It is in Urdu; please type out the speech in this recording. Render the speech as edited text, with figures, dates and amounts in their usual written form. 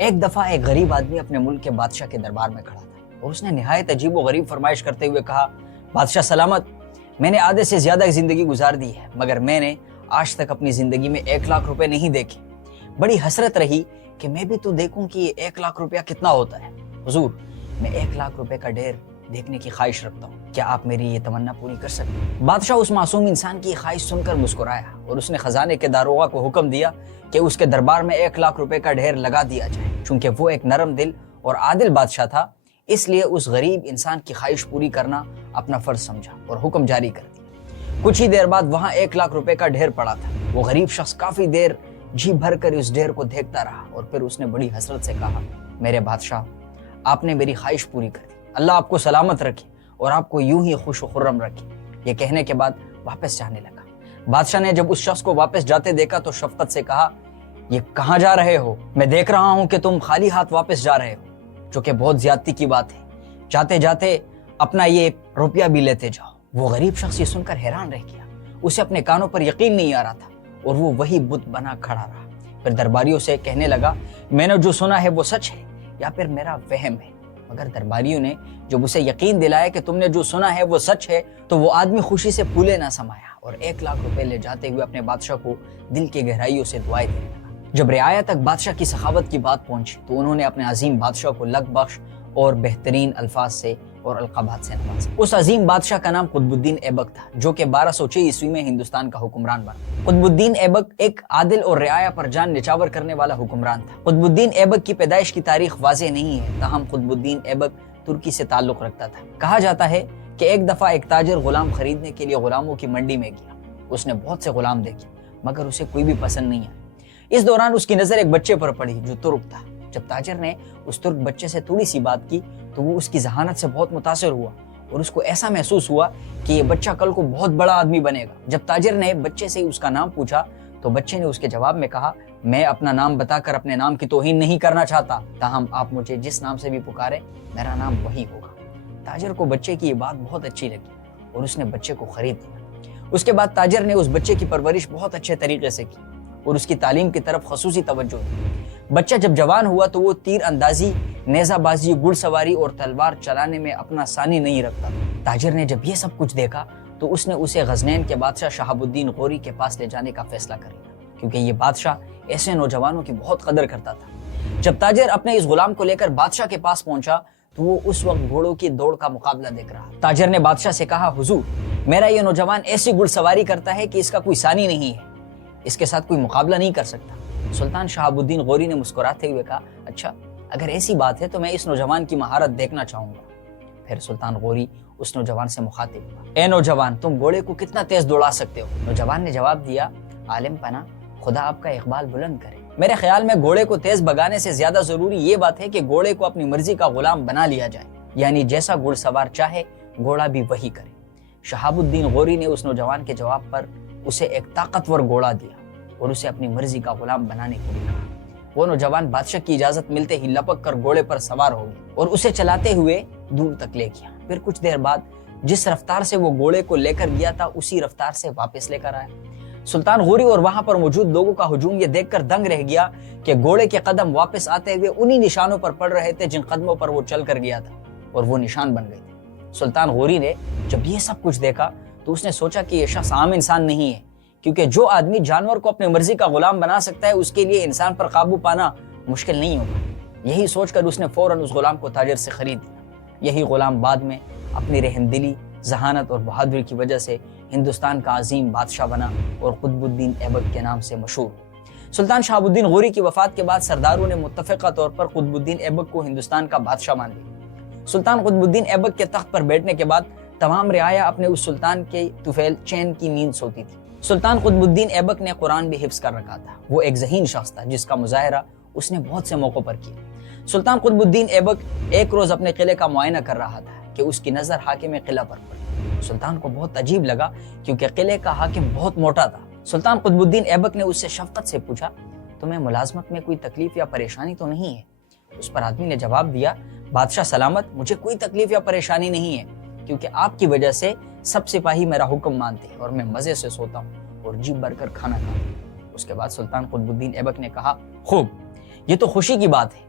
ایک دفعہ ایک غریب آدمی اپنے ملک کے بادشاہ کے دربار میں کھڑا تھا اور اس نے نہایت عجیب و غریب فرمائش کرتے ہوئے کہا، بادشاہ سلامت، میں نے آدھے سے زیادہ زندگی گزار دی ہے، مگر میں نے آج تک اپنی زندگی میں 1,00,000 روپے نہیں دیکھے۔ بڑی حسرت رہی کہ میں بھی تو دیکھوں کہ یہ 1,00,000 روپیہ کتنا ہوتا ہے۔ حضور، میں 1,00,000 روپے کا ڈھیر دیکھنے کی خواہش رکھتا ہوں، کیا آپ میری یہ تمنا پوری کر سکتے ہیں؟ بادشاہ اس معصوم انسان کی خواہش سن کر مسکرایا اور اس نے خزانے کے داروغہ کو حکم دیا کہ اس کے دربار میں 1,00,000 روپے کا ڈھیر لگا دیا جائے۔ چونکہ وہ ایک نرم دل اور عادل بادشاہ تھا، اس لیے اس غریب انسان کی خواہش پوری کرنا اپنا فرض سمجھا اور حکم جاری کر دیا۔ کچھ ہی دیر بعد وہاں 1,00,000 روپے کا ڈھیر پڑا تھا۔ وہ غریب شخص کافی دیر جی بھر کر اس ڈھیر کو دیکھتا رہا اور پھر اس نے بڑی حسرت سے کہا، میرے بادشاہ، آپ نے میری خواہش پوری کر دی، اللہ آپ کو سلامت رکھے اور آپ کو یوں ہی خوش و خرم رکھے۔ یہ کہنے کے بعد واپس جانے لگا۔ بادشاہ نے جب اس شخص کو واپس جاتے دیکھا تو شفقت سے کہا، یہ کہاں جا رہے ہو؟ میں دیکھ رہا ہوں کہ تم خالی ہاتھ واپس جا رہے ہو، جو کہ بہت زیادتی کی بات ہے۔ جاتے جاتے اپنا یہ روپیہ بھی لیتے جاؤ۔ وہ غریب شخص یہ سن کر حیران رہ گیا، اسے اپنے کانوں پر یقین نہیں آ رہا تھا اور وہ وہی بت بنا کھڑا رہا۔ پھر درباریوں سے کہنے لگا، میں نے جو سنا ہے وہ سچ ہے یا پھر میرا وہم ہے؟ مگر درباریوں نے جب اسے یقین دلایا کہ تم نے جو سنا ہے وہ سچ ہے تو وہ آدمی خوشی سے پھولے نہ سمایا اور 1,00,000 روپے لے جاتے ہوئے اپنے بادشاہ کو دل کی گہرائیوں سے دعائیں دینے لگا۔ جب رعایا تک بادشاہ کی سخاوت کی بات پہنچی تو انہوں نے اپنے عظیم بادشاہ کو لق بخش اور بہترین الفاظ سے اور القابات سے نوازا۔ اس عظیم بادشاہ کا نام قطب الدین ایبک تھا، جو کہ 1206 عیسوی میں ہندوستان کا حکمران بنا۔ قطب الدین ایبک ایک عادل اور رعایا پر جان نچاور کرنے والا حکمران تھا۔ قطب الدین ایبک کی پیدائش کی تاریخ واضح نہیں ہے، تاہم قطب الدین ایبک ترکی سے تعلق رکھتا تھا۔ کہا جاتا ہے کہ ایک دفعہ ایک تاجر غلام خریدنے کے لیے غلاموں کی منڈی میں گیا۔ اس نے بہت سے غلام دیکھے مگر اسے کوئی بھی پسند نہیں آیا۔ اس دوران اس کی نظر ایک بچے پر پڑی جو ترک تھا۔ جب تاجر نے اس ترک بچے سے تھوڑی سی بات کی تو وہ اس کی ذہانت سے بہت متاثر ہوا اور اس کو ایسا محسوس ہوا کہ یہ بچہ کل کو بہت بڑا آدمی بنے گا۔ جب تاجر نے بچے سے اس کا نام پوچھا تو بچے نے اس کے جواب میں کہا، میں اپنا نام بتا کر اپنے نام کی توہین نہیں کرنا چاہتا، تاہم آپ مجھے جس نام سے بھی پکارے میرا نام وہی ہوگا۔ تاجر کو بچے کی یہ بات بہت اچھی لگی اور اس نے بچے کو خرید لیا۔ اس کے بعد تاجر نے اس بچے کی پرورش بہت اچھے طریقے سے کی اور اس کی تعلیم کی طرف خصوصی توجہ دی۔ بچہ جب جوان ہوا تو وہ تیر اندازی، نیزہ بازی، گھڑ سواری اور تلوار چلانے میں اپنا ثانی نہیں رکھتا۔ تاجر نے جب یہ سب کچھ دیکھا تو اس نے اسے غزنین کے بادشاہ شہاب الدین غوری کے پاس لے جانے کا فیصلہ کر لیا، کیونکہ یہ بادشاہ ایسے نوجوانوں کی بہت قدر کرتا تھا۔ جب تاجر اپنے اس غلام کو لے کر بادشاہ کے پاس پہنچا تو وہ اس وقت گھوڑوں کی دوڑ کا مقابلہ دیکھ رہا۔ تاجر نے بادشاہ سے کہا، حضور، میرا یہ نوجوان ایسی گھڑ سواری کرتا ہے کہ اس کا کوئی ثانی نہیں ہے، اس کے ساتھ کوئی مقابلہ نہیں کر سکتا۔ سلطان شہاب الدین غوری نے مسکراتے ہوئے کہا، اچھا، اگر ایسی بات ہے تو میں اس نوجوان کی مہارت دیکھنا چاہوں گا۔ پھر سلطان غوری اس نوجوان سے مخاطب ہوا، اے نوجوان، تم گھوڑے کو کتنا تیز دوڑا سکتے ہو؟ نوجوان نے جواب دیا، عالم پنا، خدا آپ کا اقبال بلند کرے، میرے خیال میں گھوڑے کو تیز بھگانے سے زیادہ ضروری یہ بات ہے کہ گھوڑے کو اپنی مرضی کا غلام بنا لیا جائے، یعنی جیسا گھڑ سوار چاہے گھوڑا بھی وہی کرے۔ شہاب الدین غوری نے اس نوجوان کے جواب پر اسے ایک طاقتور گھوڑا دیا اور اسے اپنی مرضی کا غلام بنانے کے لیے کہا۔ وہ نوجوان بادشاہ کی اجازت ملتے ہی لپک کر گھوڑے پر سوار ہو گیا اور اسے چلاتے ہوئے دور تک لے گیا۔ پھر کچھ دیر بعد جس رفتار سے وہ گھوڑے کو لے کر گیا تھا اسی رفتار سے واپس لے کر آیا۔ سلطان غوری اور وہاں پر موجود لوگوں کا ہجوم یہ دیکھ کر دنگ رہ گیا کہ گھوڑے کے قدم واپس آتے ہوئے انہی نشانوں پر پڑ رہے تھے جن قدموں پر وہ چل کر گیا تھا، اور وہ نشان بن گئے تھے۔ سلطان غوری نے جب یہ سب کچھ دیکھا تو اس نے سوچا کہ یہ شخص عام انسان نہیں ہے، کیونکہ جو آدمی جانور کو اپنی مرضی کا غلام بنا سکتا ہے اس کے لیے انسان پر قابو پانا مشکل نہیں ہوگا۔ یہی سوچ کر اس نے فوراً اس غلام کو تاجر سے خرید لیا۔ یہی غلام بعد میں اپنی رحمدلی، ذہانت اور بہادری کی وجہ سے ہندوستان کا عظیم بادشاہ بنا اور قطب الدین ایبک کے نام سے مشہور ہوا۔ سلطان شہاب الدین غوری کی وفات کے بعد سرداروں نے متفقہ طور پر قطب الدین ایبک کو ہندوستان کا بادشاہ مان لیا۔ سلطان قطب الدین ایبک کے تخت پر بیٹھنے کے بعد تمام رعایا اپنے اس سلطان کے طفیل چین کی نیند سوتی تھی۔ سلطان قطب الدین ایبک نے قرآن بھی حفظ کر رکھا تھا۔ وہ ایک ذہین شخص تھا جس کا مظاہرہ اس نے بہت سے موقعوں پر کیا۔ سلطان قطب الدین ایبک ایک روز اپنے قلعے کا معائنہ کر رہا تھا کہ اس کی نظر حاکم قلعہ پر پڑی۔ سلطان کو بہت عجیب لگا کیونکہ قلعے کا حاکم بہت موٹا تھا۔ سلطان قطب الدین ایبک نے اس سے شفقت سے پوچھا، تمہیں ملازمت میں کوئی تکلیف یا پریشانی تو نہیں ہے؟ اس پر آدمی نے جواب دیا، بادشاہ سلامت، مجھے کوئی تکلیف یا پریشانی نہیں ہے، کیونکہ آپ کی وجہ سے سب سپاہی میرا حکم مانتے ہیں اور میں مزے سے سوتا ہوں اور جی بھر کر کھانا کھاتا ہوں۔ اس کے بعد سلطان قطب الدین ایبک نے کہا، خوب، یہ تو خوشی کی بات ہے